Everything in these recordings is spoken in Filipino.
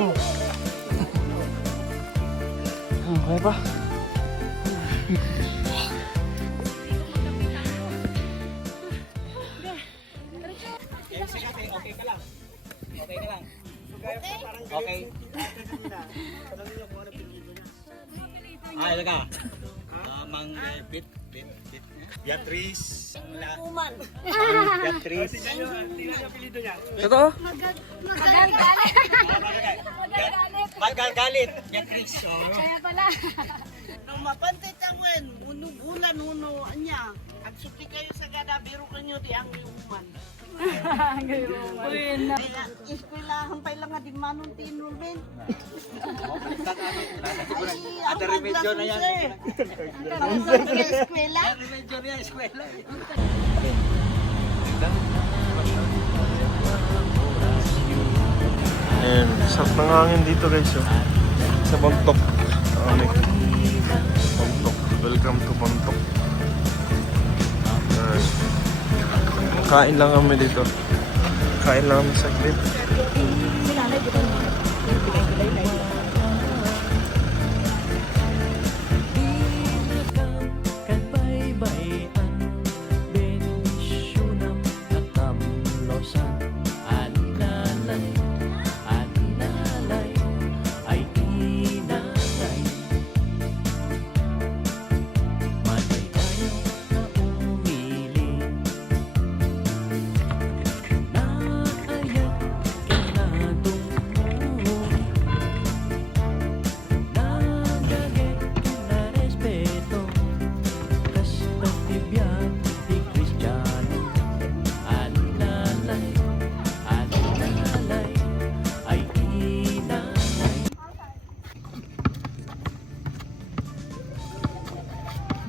Oh. Okay pa? Okay ka lang. Okay ka lang. Okay. Ito ka. Mang bit. Beatrice. Uman. Beatrice. Totoo? Magagalit. Magagalit. Beatrice. Kaya pala. Mapantit ang wen, unugulan uno anya. At suti kayo sa gada, biro kanyo di ang iuman. Uy, na. Eskwelahan pa lang nga di manong tinulmen. Ada remedyo na yan. Sa eskwela? Ada remedyo na yan, eskwela. Ayan, sarap ng hangin dito guys. Oh. Sa Bontok. Bontok. Welcome to Bontok. Kain lang kami dito. Kain lang kami saglit.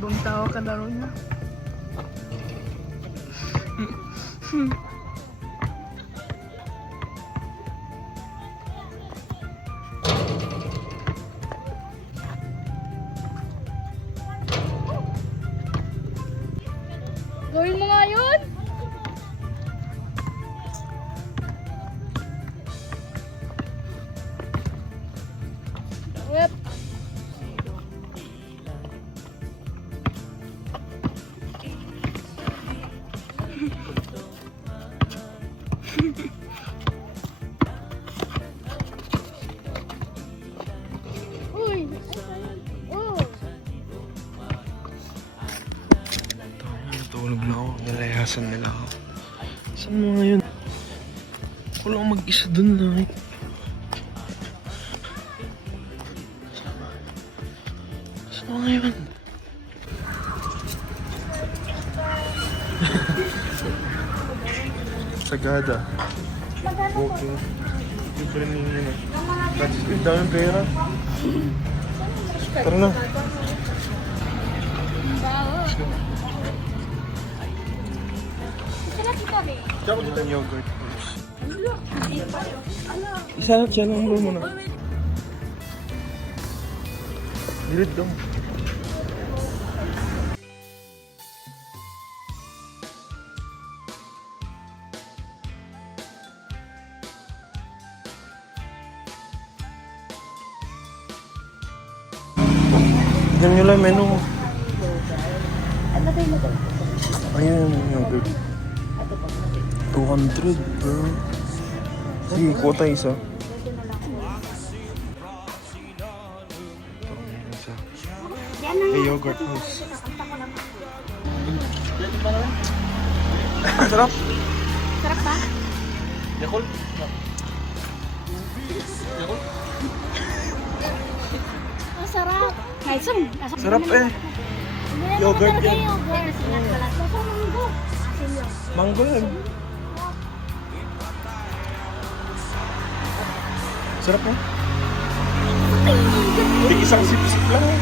Bung tao ka na rin na. Gawin mo nga yun! Yep. Uy! Oh! Natulog na ako. Nilayasan nila ako. Saan mo ngayon? Ako lang mag-isa dun lang. Saan mo ngayon? Sagada. Walking. Libre niyo na. That's it. Daming pera. Tara na. Tsaka dito ang yogurt. Isa na siya lang mo na. Gilid daw. Tignan nyo lang menu. Ayun yung yogurt. 200 bro. Sige, kuha isa. Isa. Hey, yogurt house. Sarap. Sarap ba? Yakul. Ang sarap! Kaisong! Sarap eh. Yogurt yan. Yogurt. Mango yan. Sarap eh. Hindi isang sip-sip lang eh.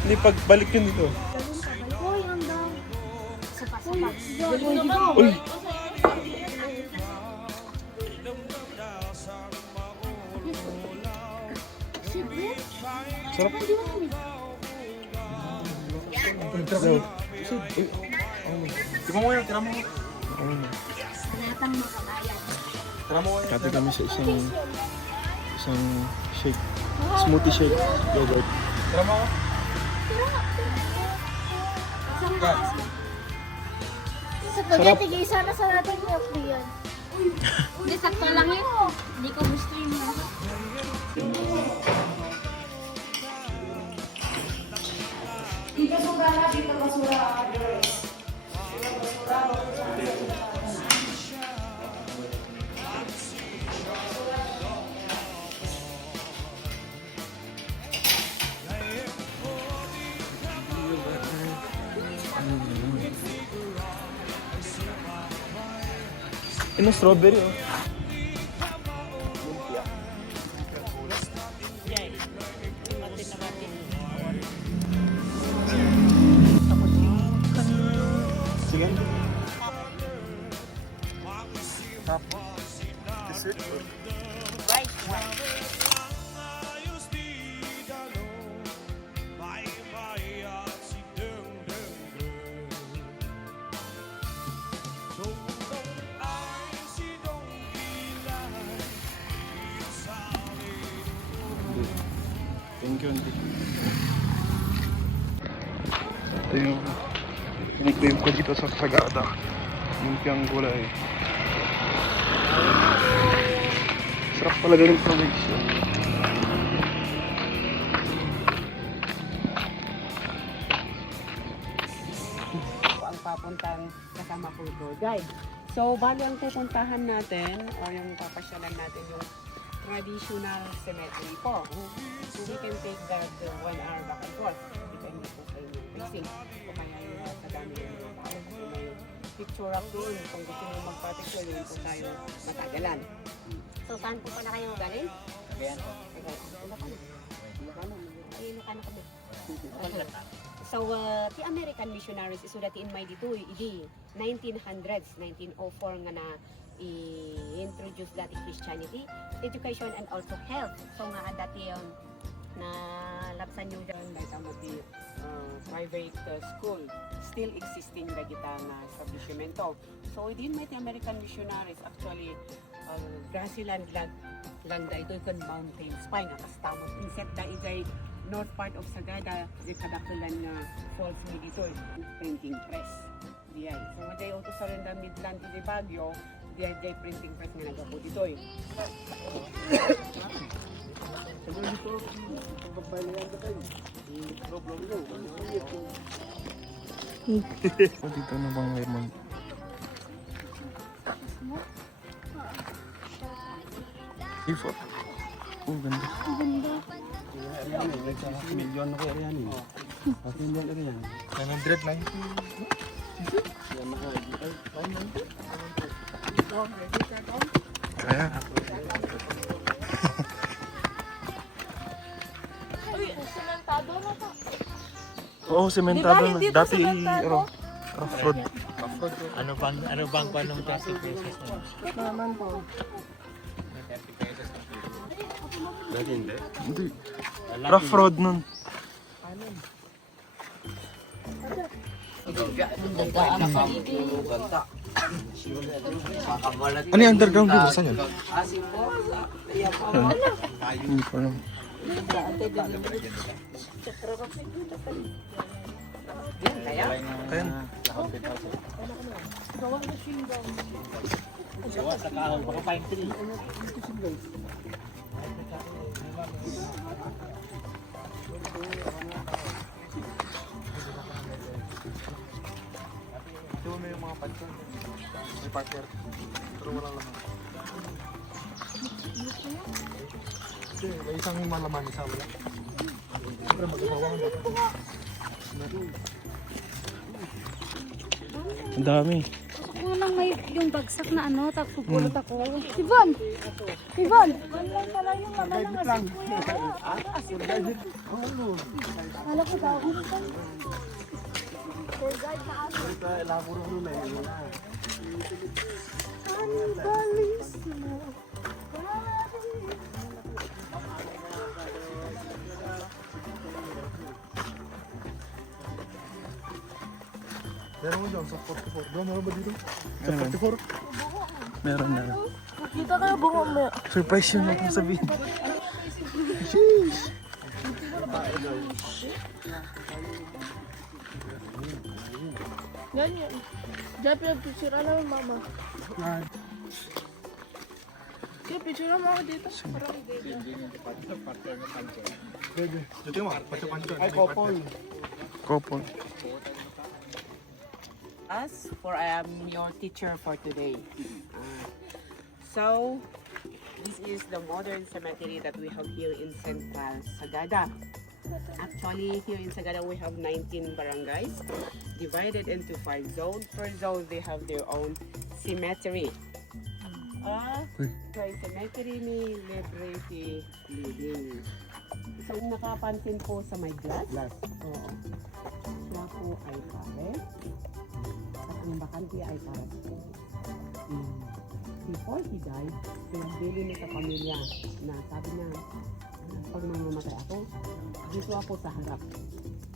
Hindi, pagbalik yun dito. Uy, ang dami. Sapat. Uy! Sarap. Tira mo yan, tira mo. Natang makabayan. Kati kami sa isang shake. Smoothie shake. Yogurt. Sa pagkatigay, sana sa natin milk yan. Hindi, sakto lang yun. Hindi ko gusto yun. Ano, strawberry oh. Sige. Top. Dessert. Thank you, auntie. Ito yung nickname ko dito sa Sagada. Lumpiang gulay. Sarap talaga ng province. Ang papuntan kasama po tour guide. So, bali ang pupuntahan natin o yung papasyalan natin yung traditional cemetery po. So, we can take that 1 hour back and forth. Depende po sa inyong pacing. O kaya yung sa dami yung mga tao. Kung may picture up doon, kung gusto nyo magpa-picture, yun po tayo matagalan. So, saan po pala kayo galing? Ayan. Ayun na kami. So, the American missionaries isulati in may dito, idi 1900s, 1904 nga na i-introduce dati Christianity, education and also health. So nga dati yung na lapsan yung dahil tamo di private school still existing na kita na establishmento. So din may the American missionaries actually grassland land ito yung mountains pa nga kastamot inset da ijay north part of Sagada di kadakulan nga falls mi dito printing press diay. So day auto sa rin Midland di Baguio diay printing press nga nagapo dito eh. Dito na bang lemon? Ifo. Oh, ganda. Milyon na kaya yan eh. Pati milyon na yan. 990. Kaya. Sementado na to. Oo, sementado na. Dati rough road. Ano bang panong 30 pesos mo? Naman po. Dati hindi. Hindi. Rough road nun. Ano yung underground river? Saan yun? Hindi ko alam. Ayan. Sa kahon, baka pine tree. Ito may mga patson. May partner. Pero walang laman. Hindi, may isang malaman, isa wala. Siyempre mag-ibawang dapat. Ang dami. Gusto ko lang may yung bagsak na ano, tapos pupulot ako. Ivan! Ivan! Online pala yung mama ng asip ko yan. Kala ko daw. Tour guide na ako. Ang balis mo. Meron mo dyan sa 44. Doon, meron ba dito? Sa 44? Meron na. Punta kayo bunga mo. Surprise yun natin sabihin. Ganyan. Diyan pinag-picture namin mama. Kaya picture mo ako dito. Ay, couple. Us, for I am your teacher for today. So, this is the modern cemetery that we have here in Central Sagada. Actually, here in Sagada, we have 19 barangays divided into 5 zones. Per zone, they have their own cemetery. Kay cemetery ni Liberty Living. So, nakapansin po sa may glass. Oo. Siya po ay pare. At ang bakante ay para sa kanya. Before he died, pinabili niya sa pamilya na sabi niya, pag mamamatay ako, dito ako sa harap.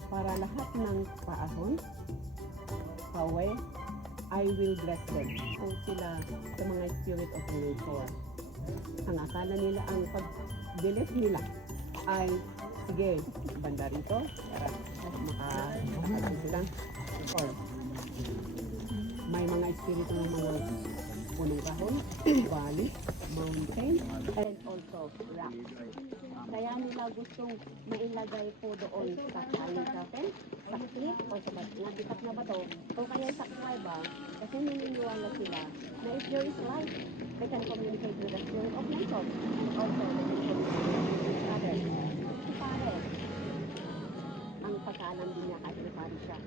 Para lahat ng paahon, pauwi, I will bless them. So sila sa mga spirit of nature. Ang akala nila, ang pag-bless nila ay, sige, banda rito, para makakasal sila. Or, may mga espiritu ng mga punong kahon, valley, mountain, and also rock. Kaya nila gustong mailagay po doon sa kaling chapel, sa cliff, o sa nabitak na bato, o kaya sa kuweba, kasi naniniwala sila na if there is life, they can communicate with the spirit of nature, and also they can communicate with each other. Si pare, ang pagkaalam din niya kahit may pare siya.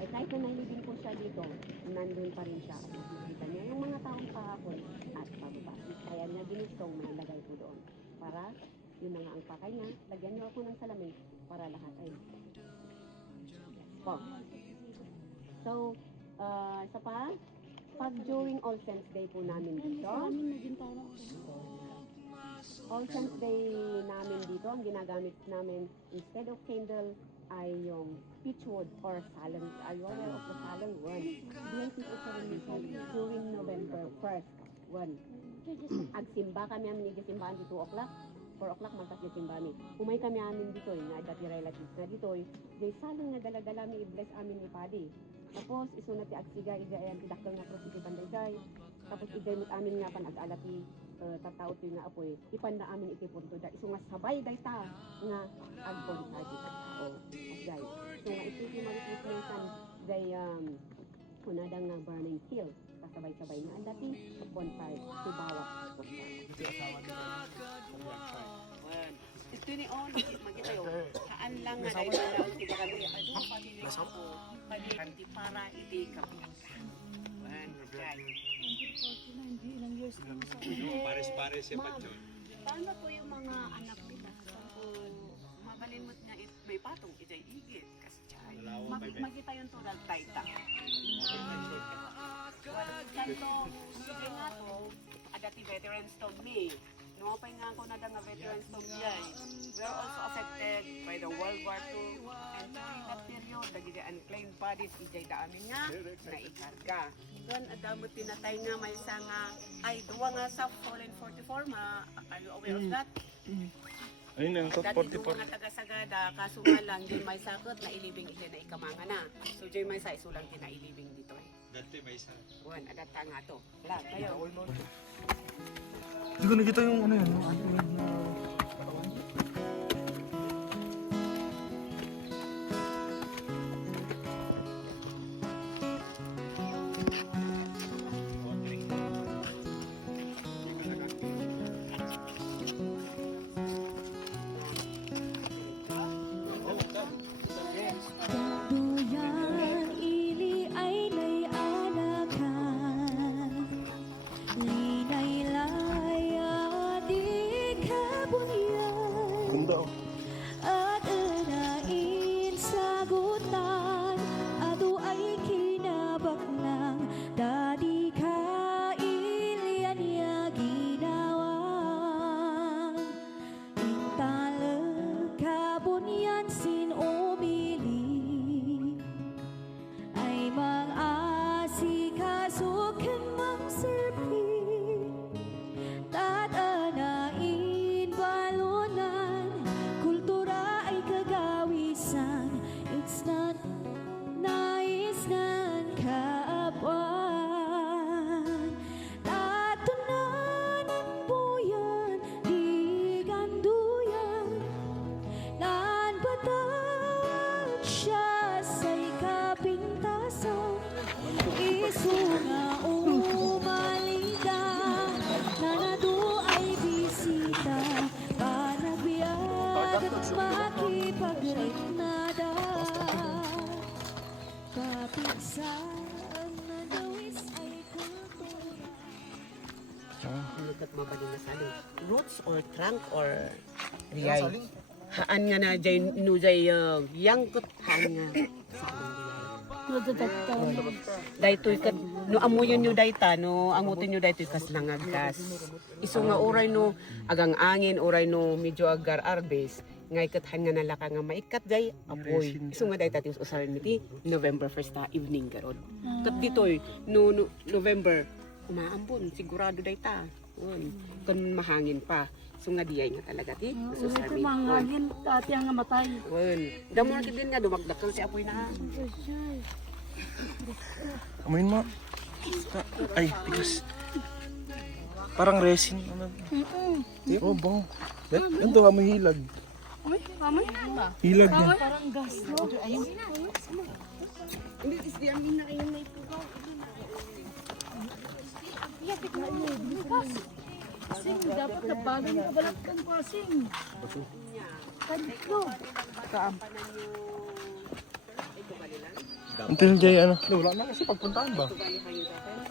Eh kahit na nahilibing po siya dito, nandun pa rin siya. Nakikita niya yung mga taong kahapon at pababa. Kaya niya ginustong mailagay po doon. Para, yun na nga ang pakay niya, lagyan niyo ako ng salamin para lahat ay po. So, isa pa, pag during All Saints Day po namin dito, All Saints Day namin dito, ang ginagamit namin instead of candle ay yung peachwood or salon. Are you aware of the salon? One. Diyan ito sa religion during November 1st. One. Agsimba kami amin igisimbahan di 2 o'clock. 4 o'clock magkas gisimba mi. Umay kami amin dito, nga dati relatives na dito. Di salon nga dala-dala mi i-bless amin ni Padi. Tapos isunat ti agsiga ida ayan ti dakkel nga prositi panday. Tapos idemit amin nga pan ag-alati tataot yung nga apoy. Ipanda amin iti punto da. Iso nga sabay dayta nga agbon sa iti tao. Asday. So nga iti ti mag-replacean day kunadang nga burning hill. Kasabay-sabay nga ang dati bonfire si bawat ito ni on magita yo saan lang nga dahil na ti kami adu pamilya ko pamilya para iti kapunta Pares-pares siya pa dyan. paano po yung mga anak nila mabalin mo't nga may patong ijay igit kasi magita yung tulad tayta kanto sige nga to adati veterans stone me no pa nga ako na nga veterans stone yay we are also affected by the World War II and during that period dagiti unclaimed bodies ijay da amin nga na ikarga doon adamot tinatay nga may isa nga ay duwa nga sa fallen 44 are you aware of that? Ayun ang top Dati 44. mga taga-sagada, kaso nga lang, dyan may sakot na ilibing ito na ikamanga na. So dyan may sa isulang kinailibing dito eh. Dati may isa. Buwan, adata nga to. Wala, kayo. Hindi ko nakita yung ano yan. Ano yun na... Duyan ili ay layanakan Linaylaya di ka kat mabali na saling roots or trunk or riyay. Haan nga na jay no jay yangkot haan nga saling riyay. Daytoy kat no amuyon nyo dayta no amutin nyo daytoy kas langagkas. Iso nga oray no agang angin oray no medyo agar arbes ngay kat haan nga nalaka nga maikat jay apoy. Iso nga dayta tius usaran miti November 1st ta evening garod. Kat ditoy no November umaambon sigurado dayta. Kun mahangin pa. So nga diyay nga talaga ti. Ito mangangin, dati ang namatay. Damo na din nga dumagdakal si apoy na. Amoyin mo. Ay, tigas. Parang resin. Ano? Oh, bang. Ito nga may hilag. Uy, mamay. Hilag din. Parang gas, no? Hindi, is di amin na kayo may pugaw. Sing, dapat nabagan ka balat kang pasing. Kanito. Until jay ano? Wala na kasi pagpuntaan ba?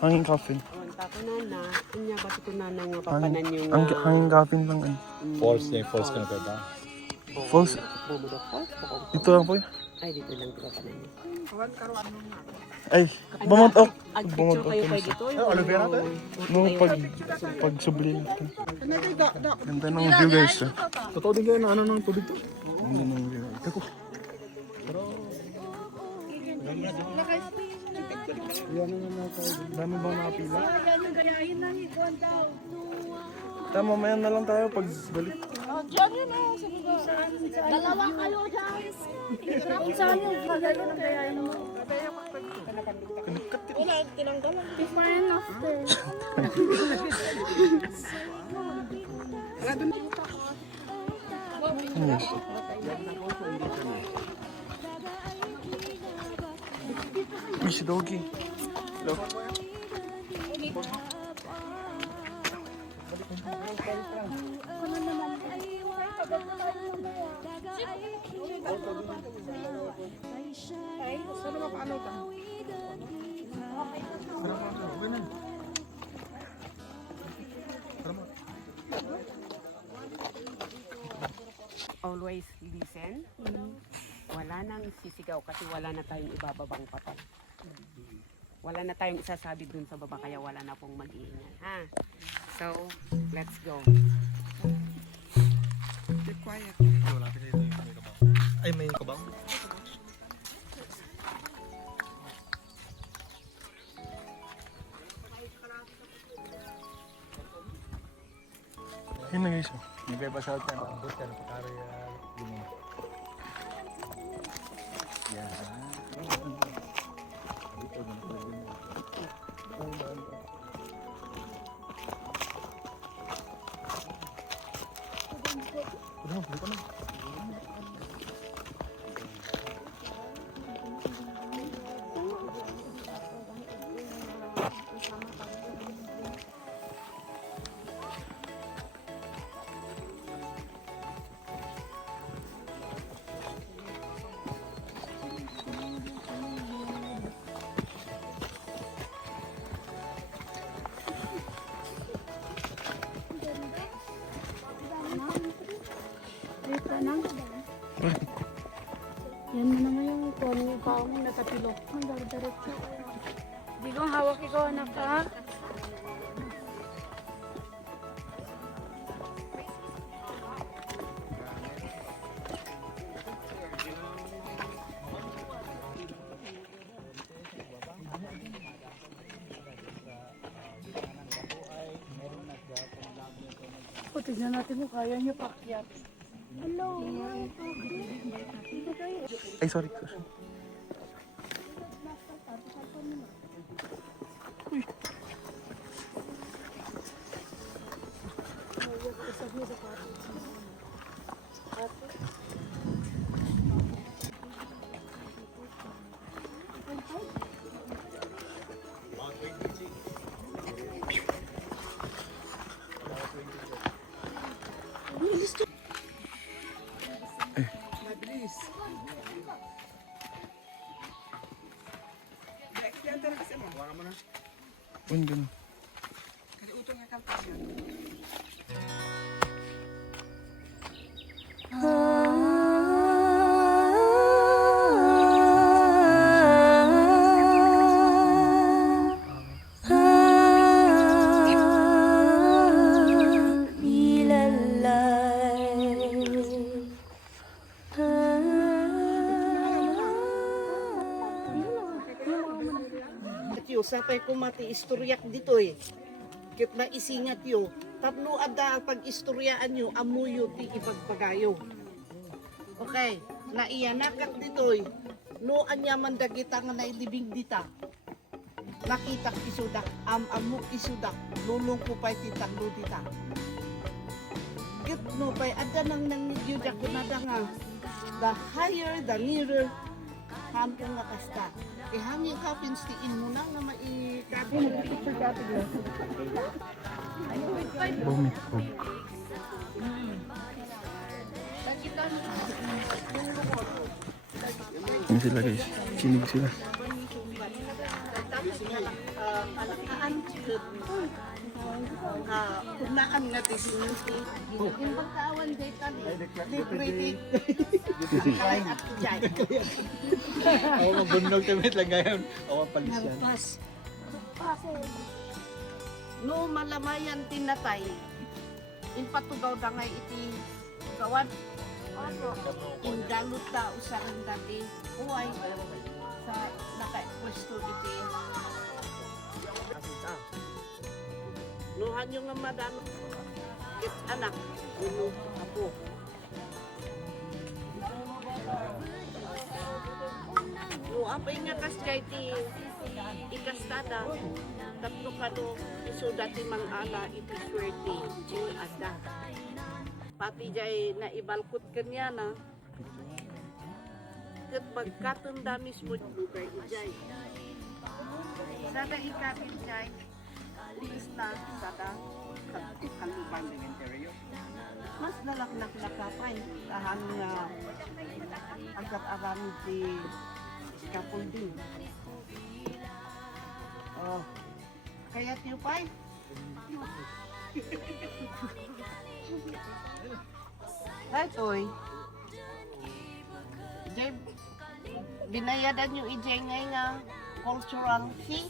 Hanging coffin. Tako na na, inya ba ito na nga papanan yung... Hanging coffin lang eh. False ka na ba? False. Bumudok falls? Ito lang po. Ay, dito lang ito papanan niya. Ay, bumuntok. Ag-picture kayo kayo dito. Aloe vera to? No, pag subli natin. Ganda ng view guys. Totoo din kayo na ano ng tubig to? Ganda ng view. Teko. Dami bang nakapila? Tama, mamaya na lang tayo pag balik. Dalawa kayo guys. Kung saan yung pagano ng gayahin mo? Before and after. Yes. Uy, si Doggy. Hello. Always listen. Wala nang sisigaw kasi wala na tayong ibababang patay. Wala na tayong isasabi dun sa baba kaya wala na pong mag-iingay. Ha? So, let's go. Keep quiet. Ay, may kabang. Yun na guys. Nagpapashout ka na. Bus ka na pakari yung... Dito na. Yan mo naman yung pao mo nasa pilok. Ang diretso. Di ko hawak ikaw anak ha. O, tignan natin mo, kaya niyo pakyat. Hello. Ay, sorry. Ganun. sapay ko mati istoryak dito eh. Kit na isingat yo. Tapno ada pag istoryaan yo, amuyo ti ipagpagayo. Okay, na iya nakat dito eh. No anya man dagita nga nailibing dita. Nakita isudak, amuk isudak, lulong ko pa'y titanglo dita. Kit no pa'y ada nang nangyuda ko na nga. The higher, the nearer, hampong nga kasta. E hanging kapins tiin mo na nga maikapin. Bumipog. Yan sila guys. Sinig sila. Alakaan kunaan nga disinunti. Yung pagkaawan day kali. Libritik. Ang at jay. Ako mabunog tamit lang ngayon. Ako palis yan. No malamayan tinatay. In patugaw da ngay iti kawan. In galut da usaran dati. Uway. Sa naka-pwesto iti. Nuhan yung nga madano. Kit anak. Uno ako. No, apay nga kas kay ti ikastada. Tapno kano iso dati mang ala iti swerte. Yung ada. Pati jay na ibalkot kanya na. Kat magkatunda mismo lugay ijay. Sada ikapin jay. Lis na sada kaluban. Mas nalaknak-lakapay. Tahan nga agad-arami di scaffolding. Oh. Kaya tiyo pay. Right, oy. Jay, binayadan yung ijay ngay nga cultural fee.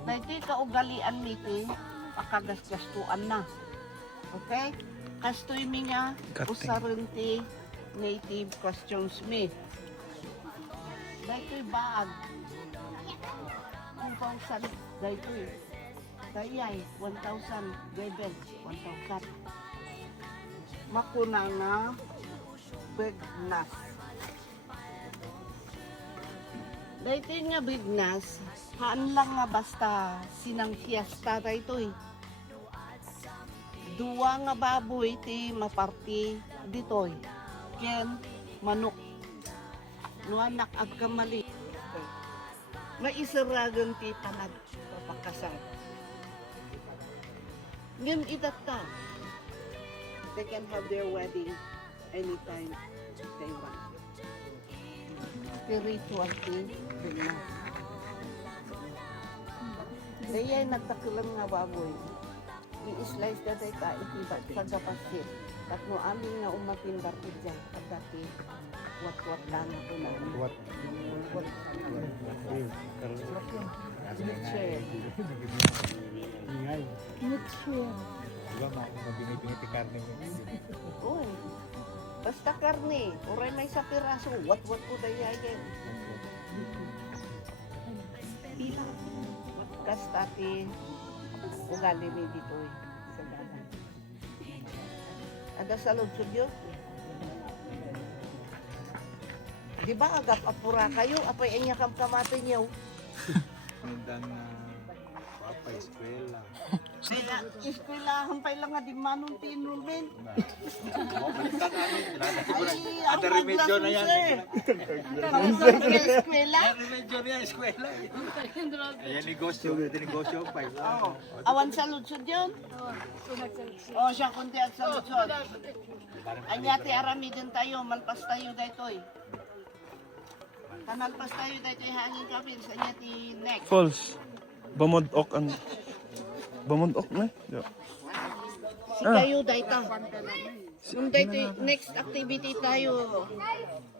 Dahil kaugalian niti, pakagasgastuan na. Okay? Kastoy mi nga, usarin ti native costumes mi. Dahil baag. 1,000. Dahil dayay, 1,000. Bebel, 1,000. Makuna nga, bignas. Dahil nga bignas, haan lang nga basta sinang fiesta dahil Dua nga baboy ti maparti ditoy. Ken manok. No anak agkamali. Maisaragan ti tanag papakasal. Ngem itata. They can have their wedding anytime they want. Spiritual thing, bigla. Dayay nagtakulang nga baboy. I-slice na tayo ka, itibat sa gapasit. At no amin nga umatimbar ko dyan, pagkati wat-wat lang ako na. What? Mitche. Mitche. Diba, mabingi-bingi karne mo. Uy, basta karne. Oray may sa piraso, wat-wat ko dahil yan. Kastati, ugali mi dito sa dalan. Ada sa loob studio. Di ba agap apura kayo? Apay anya kam kamate niyo. Nandang papa, eskwela. Kaya eskwelahan pa lang nga di manong tinulmin. Balikan namin. Ay, Ada remedyo na yan. Eskwela? Ada remedyo na yan, eskwela. Ayan, negosyo. Ito negosyo pa. Oo. Awan sa lutsod yun? Oo, siya kundi at sa lutsod. Anyati arami din tayo, malpas tayo dito eh. Kanalpas tayo dito hangin kapin sa anyati next. Falls. Bamod-ok ang... Bamod-ok na? Yeah. Si kayo dito. Nung dito next activity tayo.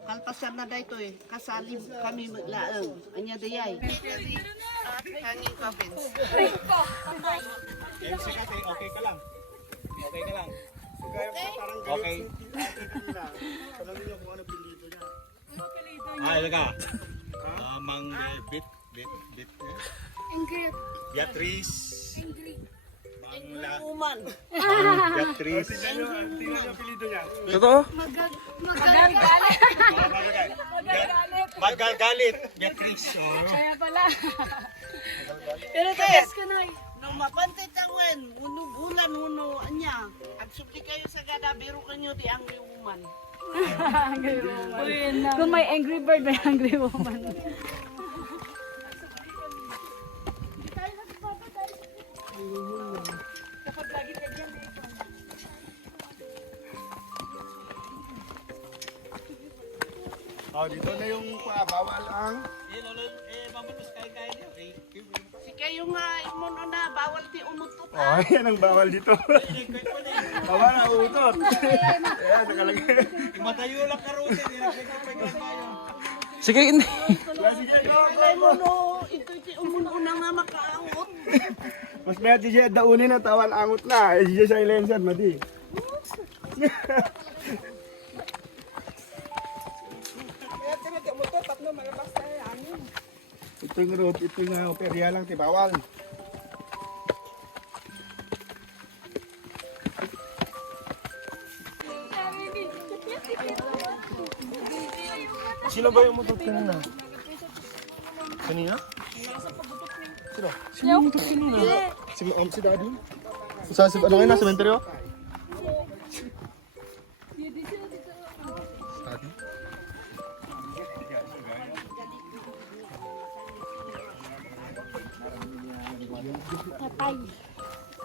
Kalpasan na dito eh. Kasali kami maglaang. Anya dayay. Hangin kapin. Okay ka lang. Okay ka lang. Okay. Tanongin niyo kung ano pinito niya. Ah, ilaga. Mang bit. Beatrice. Woman. Beatrice. Tingnan nyo ang apelido niya. Totoo? Magagalit. Beatrice. Oh. Pero tayo nung mapantay tangwen, uno bulan uno anya. At supli kayo sa gada biro kanyo di angry woman. Kung may angry bird, may angry woman. Oh, dito na yung bawal ang... Si kayo nga imo na bawal ti umutot. Oh, yan ang bawal dito. Bawal na utot. Ayan, nakalagay. Matayo lang karote. Sige, hindi. Sige, Kaya mo no, ito ti umununa nga makaangot. mas may ati siya daunin na tawal angot na. Eh, siya silencer, madi. Ito yung road, ito yung perya lang, tibawal. Sino ba yung mutot kanina? Kanina? Sino? Sino yung mutot kanina? Si Daddy? Ano kayo na, sementeryo? Daddy?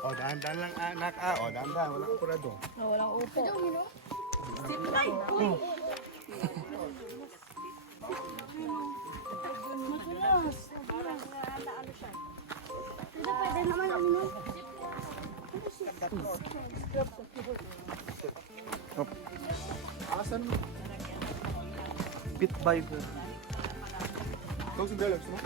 Oh, dahan-dahan lang anak. Oh, dahan-dahan. Walang apurado. Asan mo? Pit Bible. Ikaw si Bella, gusto mo?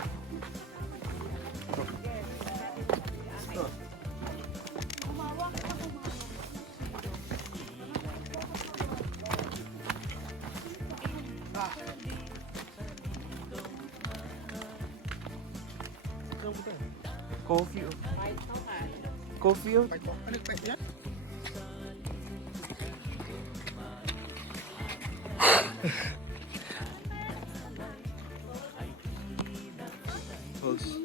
Coffee. Coffee. Ano pa yan? Pulse.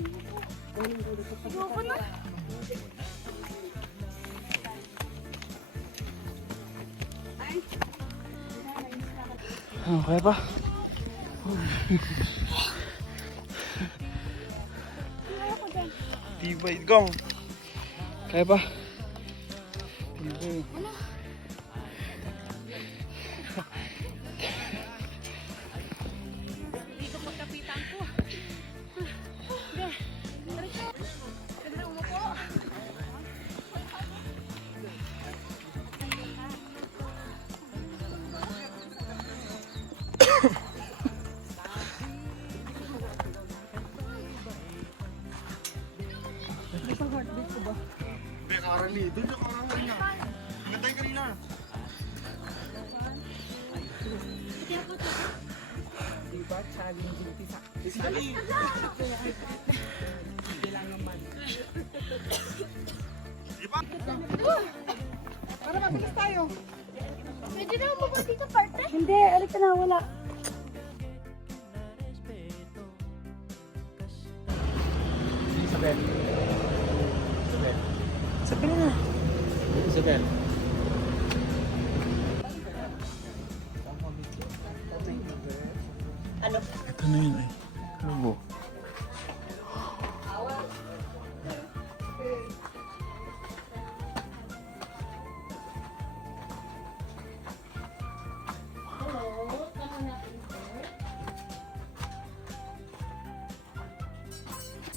Kaya pa? Tibay, gong. Kaya pa? Tibay. Karali, doon yung karang kanina. Gantay kanina. Diba, challenging tisa. Dali. Kailangan man. Para mabilis tayo. Pwede na mo ba dito parte? Hindi, alik ka na, wala. Isabel. Isabel. Sabi na. Isabel. Ito na yun eh. Logo.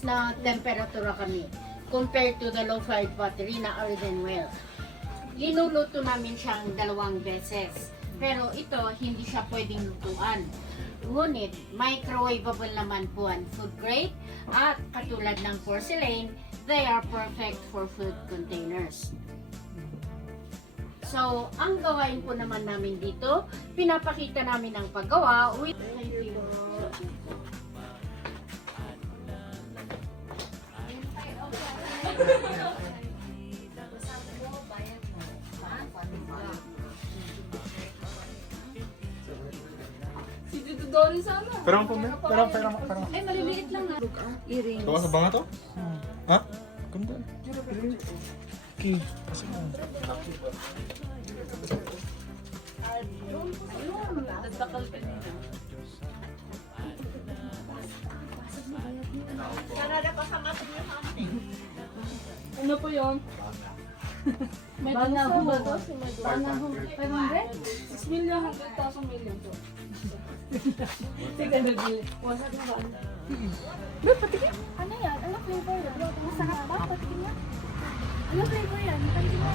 Na temperatura kami compared to the low-fired battery na earthen well. Linuluto namin siyang 2 beses. Pero ito, hindi siya pwedeng lutuan. Ngunit, microwavable naman po ang food grade at katulad ng porcelain, they are perfect for food containers. So, ang gawain po naman namin dito, pinapakita namin ang paggawa with... Sorry sana. Pero ang pumili. Pero. Ay, maliliit lang na. Earrings. Ito ka sa banga to? Ha? Ganda. Okay. Kasi nga. Ano po yun? May banahong ba to? Si may banahong 500? 6 million, 100,000 million to. Sige, nabili. Wasag na ba? Bro, patikin. Ano yan? Ano flavor yan? Masarap ba? Patikin nga. Ano flavor yan? Patikin nga.